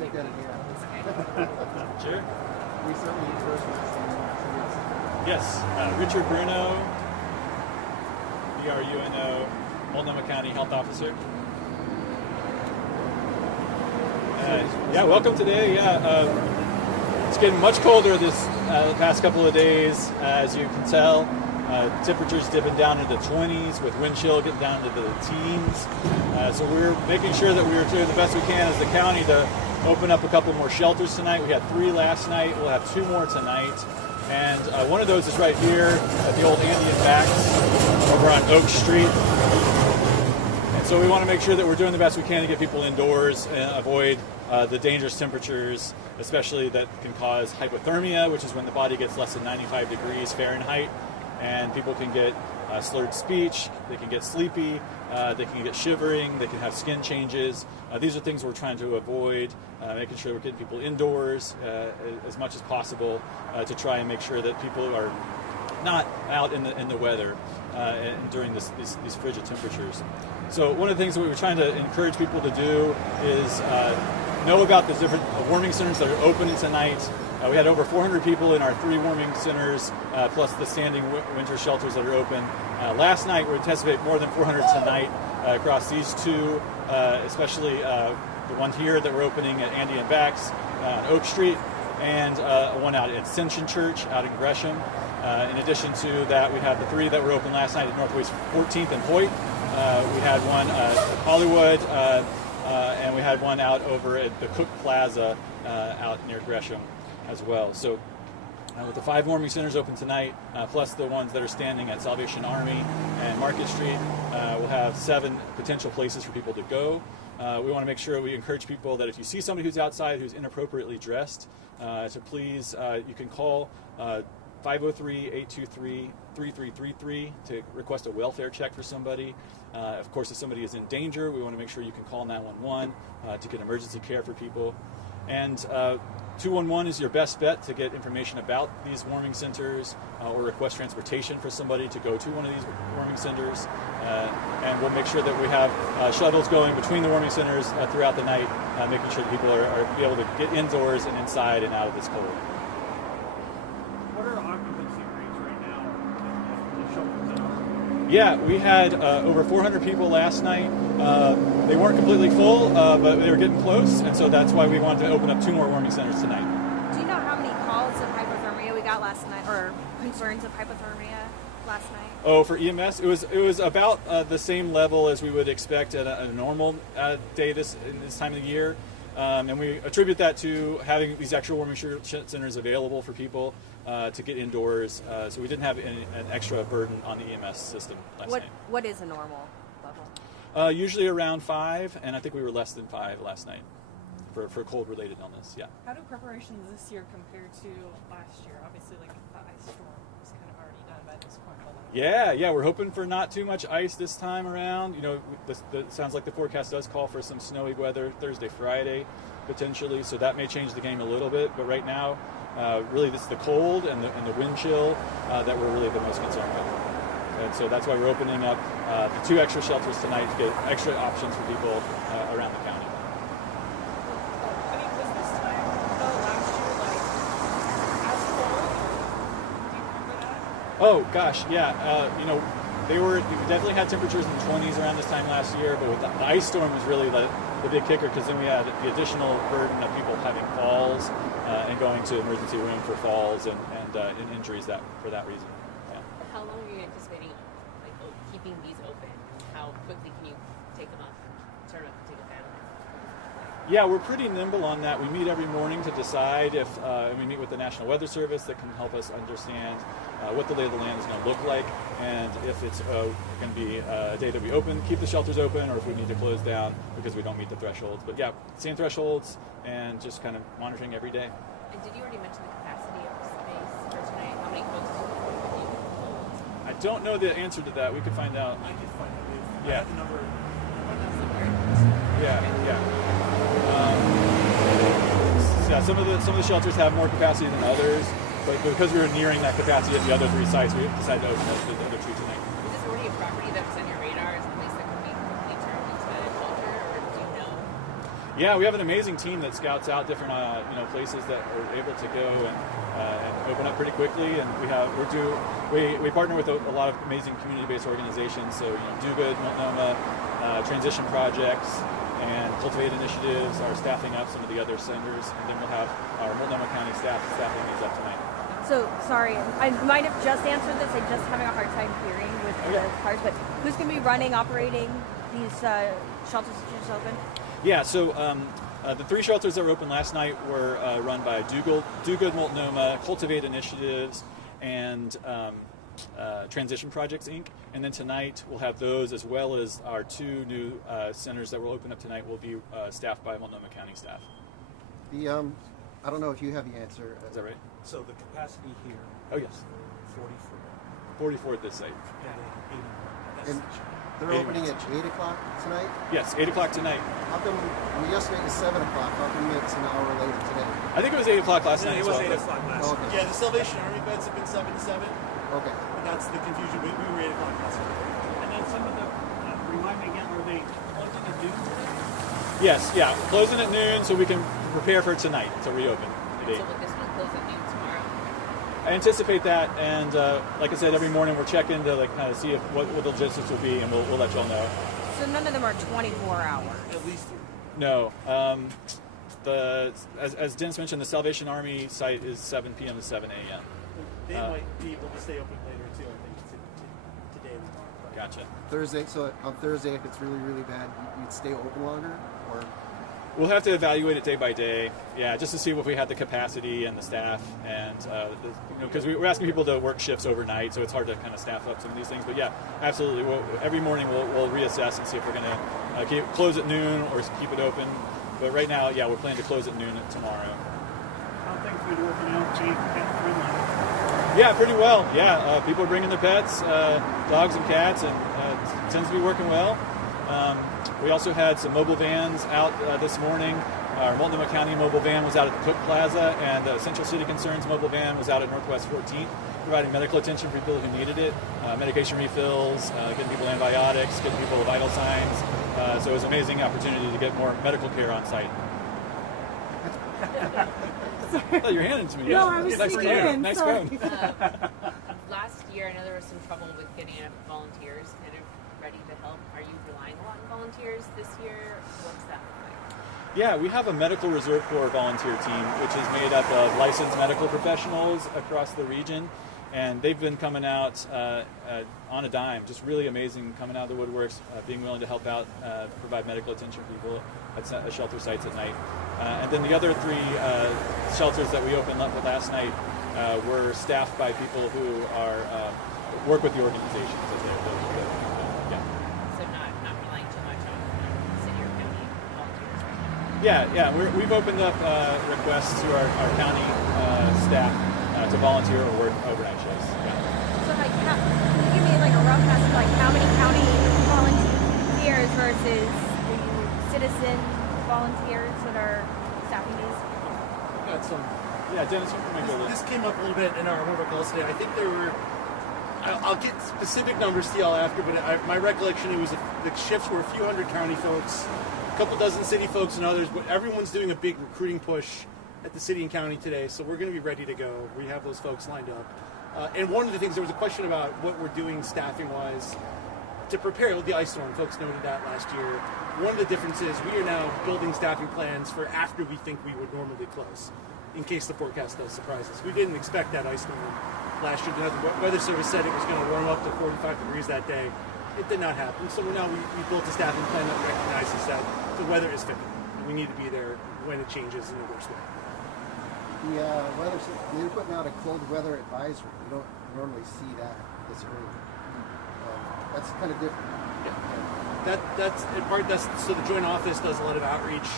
take that again. Sure. We certainly encourage Yes, Richard Bruno, BRUNO, Multnomah County Health Officer. Yeah, welcome today. It's getting much colder this past couple of days, as you can tell. Temperatures dipping down into the 20s, with wind chill getting down into the teens. So we're making sure that we're doing the best we can as the county to open up a couple more shelters tonight. We had 3 last night. We'll have 2 more tonight. And one of those is right here at the old Andy and Backs over on Oak Street. And so we want to make sure that we're doing the best we can to get people indoors and avoid the dangerous temperatures, especially that can cause hypothermia, which is when the body gets less than 95 degrees Fahrenheit. And people can get slurred speech, they can get sleepy, they can get shivering, they can have skin changes. These are things we're trying to avoid, making sure we're getting people indoors as much as possible to try and make sure that people are not out in the weather during these frigid temperatures. So one of the things that we were trying to encourage people to do is know about the different warming centers that are opening tonight. We had over 400 people in our 3 warming centers, plus the standing winter shelters that are open. Last night, we anticipate more than 400 tonight across these 2, especially the one here that we're opening at Andy and Backs on Oak Street, and one out at Ascension Church out in Gresham. In addition to that, we had the 3 that were open last night at Northwest 14th and Hoyt. We had one at Hollywood, and we had one out over at the Cook Plaza out near Gresham as well. So with the 5 warming centers open tonight, plus the ones that are standing at Salvation Army and Market Street, we'll have 7 potential places for people to go. We want to make sure we encourage people that if you see somebody who's outside who's inappropriately dressed, so please, you can call 503-823-3333 to request a welfare check for somebody. Of course, if somebody is in danger, we want to make sure you can call 911 to get emergency care for people. And 211 is your best bet to get information about these warming centers or request transportation for somebody to go to one of these warming centers. And we'll make sure that we have shuttles going between the warming centers throughout the night, making sure that people are be able to get indoors and inside and out of this cold. What are occupancy rates right now in the shelters that are? Yeah, we had over 400 people last night. They weren't completely full, but they were getting close, and so that's why we wanted to open up 2 more warming centers tonight. Do you know how many calls of hypothermia we got last night, or concerns of hypothermia last night? Oh, for EMS, it was about the same level as we would expect at a normal day this time of the year. And we attribute that to having these extra warming centers available for people to get indoors. So we didn't have an extra burden on the EMS system last night. What is a normal level? Usually around 5, and I think we were less than 5 last night for cold-related illness. Yeah. How do preparations this year compare to last year? Obviously, like the ice storm was kind of already done by this point. Yeah, we're hoping for not too much ice this time around. You know, it sounds like the forecast does call for some snowy weather Thursday, Friday, potentially, so that may change the game a little bit. But right now, really, it's the cold and the wind chill that we're really the most concerned with. And so that's why we're opening up the 2 extra shelters tonight to get extra options for people around the county. I mean, was this time last year like as cold? Or do you remember that? Oh gosh, yeah. We definitely had temperatures in the 20s around this time last year, but with the ice storm was really the big kicker, because then we had the additional burden of people having falls and going to emergency room for falls and injuries for that reason. Yeah. How long are you anticipating keeping these open? How quickly can you take them up, turn them up, and take a fan on? Yeah, we're pretty nimble on that. We meet every morning to decide if we meet with the National Weather Service that can help us understand what the lay of the land is going to look like, and if it's going to be a day that we keep the shelters open, or if we need to close down because we don't meet the thresholds. But yeah, same thresholds, and just kind of monitoring every day. And did you already mention the capacity of the space for tonight? How many folks do you hold? I don't know the answer to that. We could find out. I could find out. Yeah. I have the number. Yeah. Some of the shelters have more capacity than others, but because we were nearing that capacity at the other 3 sites, we decided to open up the other 2 tonight. Is this already a property that was on your radar as a place that could be quickly turned into a shelter, or do you know? Yeah, we have an amazing team that scouts out different places that are able to go and open up pretty quickly. And we partner with a lot of amazing community-based organizations. So Do Good, Multnomah, Transition Projects, and Cultivate Initiatives are staffing up some of the other centers, and then we'll have our Multnomah County staff staffing these up tonight. So, sorry, I might have just answered this. I'm just having a hard time hearing with the cars. But who's going to be operating these shelters that you just opened? Yeah, so the 3 shelters that were open last night were run by Do Good Multnomah, Cultivate Initiatives, and Transition Projects, Inc. And then tonight we'll have those, as well as our 2 new centers that will open up tonight will be staffed by Multnomah County staff. I don't know if you have the answer. Is that right? So the capacity here, Oh, yes. 44 at this site. And they're opening at 8 o'clock tonight? Yes, 8 o'clock tonight. How come, yesterday was 7 o'clock, how come it's an hour later today? I think it was 8 o'clock last night. It as was well, 8 but- o'clock last Oh, night. okay. Yeah, the Salvation Army beds have been 7 to 7. Okay. But that's the confusion. We were 8 o'clock last night. And then some of the, remind me again, are they closing at noon today? Yes, yeah, closing at noon so we can prepare for tonight to reopen at 8. So would this one close at noon tomorrow? I anticipate that, and like I said, every morning we're checking to kind of see what the logistics will be, and we'll let y'all know. So none of them are 24 hours. At least 3. No, as Dennis mentioned, the Salvation Army site is 7 p.m. to 7 a.m. They might be able to stay open later too. I think today and tomorrow. Gotcha. Thursday, so on Thursday, if it's really, really bad, you'd stay open longer? Or We'll have to evaluate it day by day, yeah, just to see if we have the capacity and the staff, and because we're asking people to work shifts overnight, so it's hard to kind of staff up some of these things. But yeah, absolutely. Every morning we'll reassess and see if we're going to close at noon or keep it open. But right now, yeah, we're planning to close at noon tomorrow. How things been working out, Chief? Pet friendly? Yeah, pretty well. Yeah, people are bringing their pets, dogs and cats, and it tends to be working well. We also had some mobile vans out this morning. Our Multnomah County mobile van was out at the Cook Plaza, and the Central City Concerns mobile van was out at Northwest 14th, providing medical attention for people who needed it, medication refills, getting people antibiotics, getting people vital signs. So it was an amazing opportunity to get more medical care on site. Oh, you're handing it to me. No, I was nice thinking, phone. Nice sorry. phone. Last year, I know there was some trouble with getting enough volunteers kind of ready to help. Are you relying a lot on volunteers this year? What's that look like? Yeah, we have a Medical Reserve Corps volunteer team, which is made up of licensed medical professionals across the region. And they've been coming out on a dime, just really amazing, coming out of the woodworks, being willing to help out, provide medical attention for people at shelter sites at night. And then the other 3 shelters that we opened up with last night were staffed by people who are work with the organizations. Yeah. So not relying too much on city or county volunteers right now? Yeah. We've opened up requests to our county staff to volunteer or work overnight shifts. Yeah. So like, can you give me like a rough estimate, like how many county volunteers versus the citizen volunteers that are staffing these? Got some. Yeah, Dennis, you can make a list. This came up a little bit in one of our calls today. I think there were. I'll get specific numbers to y'all after, but my recollection, it was the shifts were a few hundred county folks, a couple dozen city folks, and others. But everyone's doing a big recruiting push at the city and county today, so we're going to be ready to go. We have those folks lined up. And one of the things, there was a question about what we're doing staffing-wise to prepare with the ice storm. Folks noted that last year. One of the differences, we are now building staffing plans for after we think we would normally close, in case the forecast does surprise us. We didn't expect that ice storm last year. The Weather Service said it was going to warm up to 45 degrees that day. It did not happen. So now we built a staffing plan that recognizes that the weather is fickle, and we need to be there when it changes in the worst way. the weather, they're putting out a cold weather advisory. You don't normally see that this early. That's kind of different. That's in part. So the Joint Office does a lot of outreach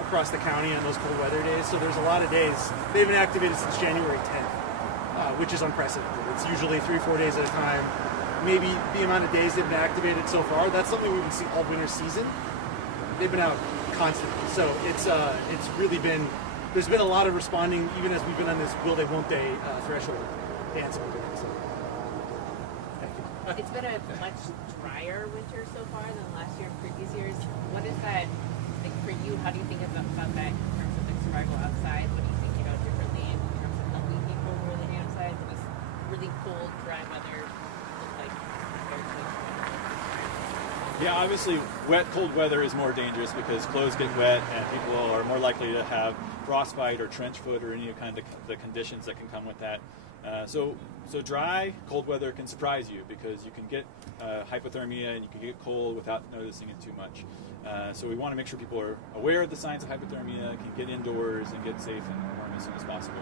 across the county on those cold weather days. So there's a lot of days they've been activated since January 10th, which is unprecedented. It's usually 3 or 4 days at a time. Maybe the amount of days they've been activated so far, that's something we would see all winter season. They've been out constantly. So it's really been. There's been a lot of responding, even as we've been on this will they won't they threshold dance. It's been a much drier winter so far than last year and previous years. What is that like for you, how do you think about that in terms of like survival outside? What do you think about differently in terms of helping people who are living outside in this really cold, dry weather look like compared to Yeah, obviously, wet, cold weather is more dangerous because clothes get wet and people are more likely to have frostbite or trench foot or any kind of the conditions that can come with that. So dry, cold weather can surprise you because you can get hypothermia and you can get cold without noticing it too much. So we want to make sure people are aware of the signs of hypothermia, can get indoors and get safe and warm as soon as possible.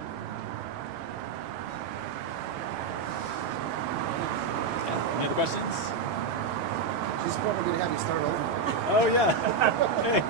Any other questions? She's probably going to have you start over. Oh, yeah. Hey.